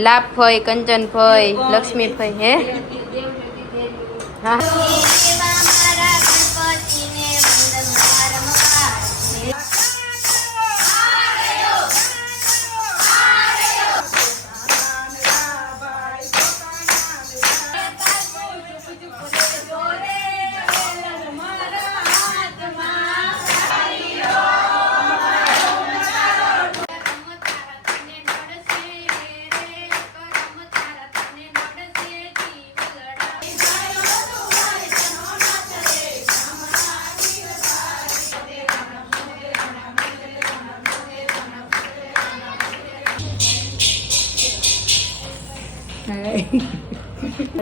લાભ ફઈ, કંચન ફઈ, લક્ષ્મી ફઈ હે હા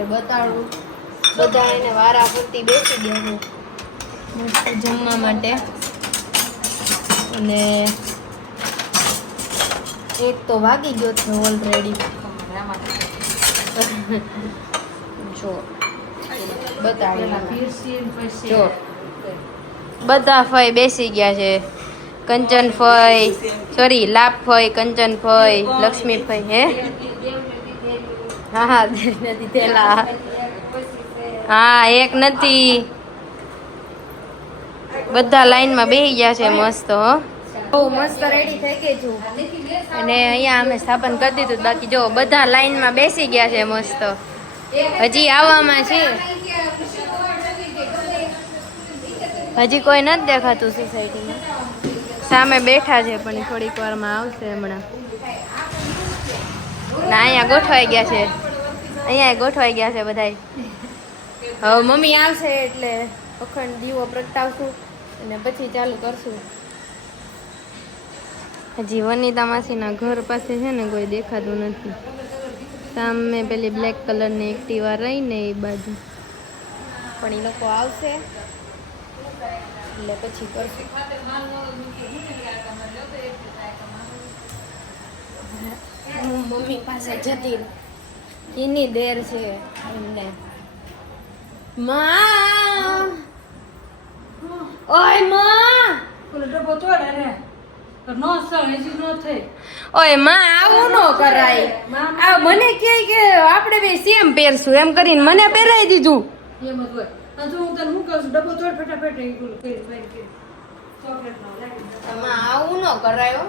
બતાડું બધા એને વારા પૂરતી બેસી ગયા છે મસ્ત જમવા માટે અને એક તો વાગી ગયો છે ઓલરેડી જો બતાડી જો બધા ફઈ બેસી ગયા છે કંચન ફઈ સોરી લાભ ફઈ કંચન ફઈ લક્ષ્મી ફઈ હે હા હા નથી થેલા હા એક નથી બધા લાઈનમાં બેસી ગયા છે મસ્ત હો બહુ મસ્ત રેડી થઈ ગઈ છું અને અહીંયા અમે સ્થાપન કરી દીધું બાકી જો બધા લાઈનમાં બેસી ગયા છે મસ્ત હજી આવવામાં છે હજી કોઈ નથી દેખાતું સોસાયટીમાં સામે બેઠા છે પણ થોડીક વારમાં આવશે હમણાં ના અહીંયા ગોઠવાઈ ગયા છે અહીંયા ગોઠવાઈ ગયા છે બધાય હવે મમ્મી આવશે એટલે અખંડ દીવો પ્રગટાવશું અને પછી ચાલુ કરશું હજી વનિતા માસીના ઘર પાસે છે ને કોઈ દેખાતું નથી સામે પેલી બ્લેક કલરની એક્ટિવા રહી ને એ બાજુ પણ એ લોકો આવશે એટલે પછી કરશું હું મમ્મી પાસે જતી એની દેર છે એમને માં ઓય માં ઓય માં આવું ન કરાય આ મને કહે કે આપણે બે સેમ પહેરશું એમ કરીને મને પહેરાવી દીધું એમ જ હોય હું તને હું કહું છું ડબ્બો તોડ ફટાફટ આવું ન કરાય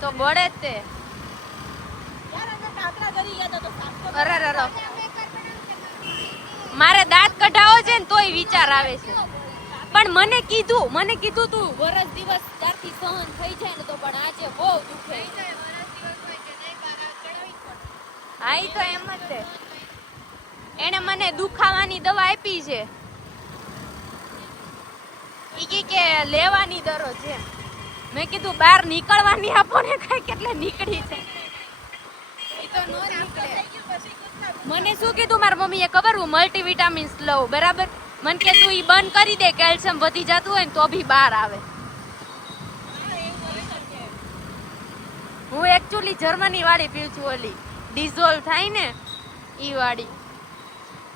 તો બળે જ તે. અરે અરે મારે દાંત કઢાવો છે ને તોય વિચાર આવે છે. પણ મને કીધું તું વરસ દિવસ ત્યારથી સહન થઈ જાય ને તો પણ આજે બહુ દુખે. હા ઈ તો એમ જ છે. એને મને દુખાવાની દવા આપી છે. ઈ કે લેવાની દરરોજ એમ. મેં કીધું બહાર નીકળવાની આપો ને કઈ કેટલે નીકળી છે. ઈ તો નો નીકળે. મને શું કીધું મારી મમ્મીએ ખબર, હું મલ્ટીવિટામિન્સ લઉં બરાબર. મને કે તું ઈ બંધ કરી દે, કેલ્શિયમ વધી જતું હોય ને તો બી બહાર આવે. હું એકચ્યુઅલી જર્મની વાળી પીઉં છું, ઓલી ડિઝોલ્વ થાય ને ઈ વાળી.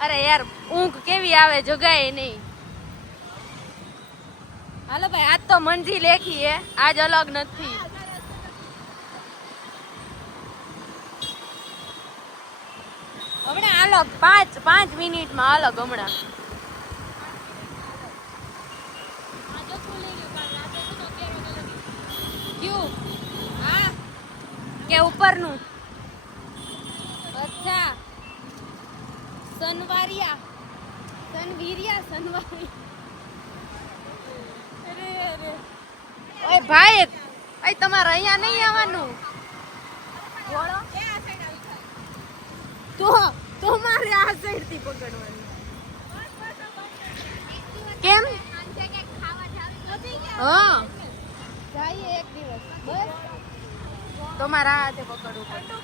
અરે યાર ઊંઘ કેવી આવે જગાય નહીં. હાલો ભાઈ, આજ તો મંજી લેખી હે, આજ અલગ નથી. હમણાં અલગ 5 મિનિટમાં અલગ. હમણાં ક્યું હા કે ઉપરનું? અચ્છા સનવારિયા અરે ઓય ભાઈ, ઓય તમારે અહીંયા નહીં આવવાનું. બોલો તો મારે આ સાઈડ થી પકડવાનું. કેમ? હા જઈએ એક દિવસ. બસ તો મારા હાથે પકડવું પડે.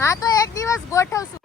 હા તો એક દિવસ ગોઠવશું.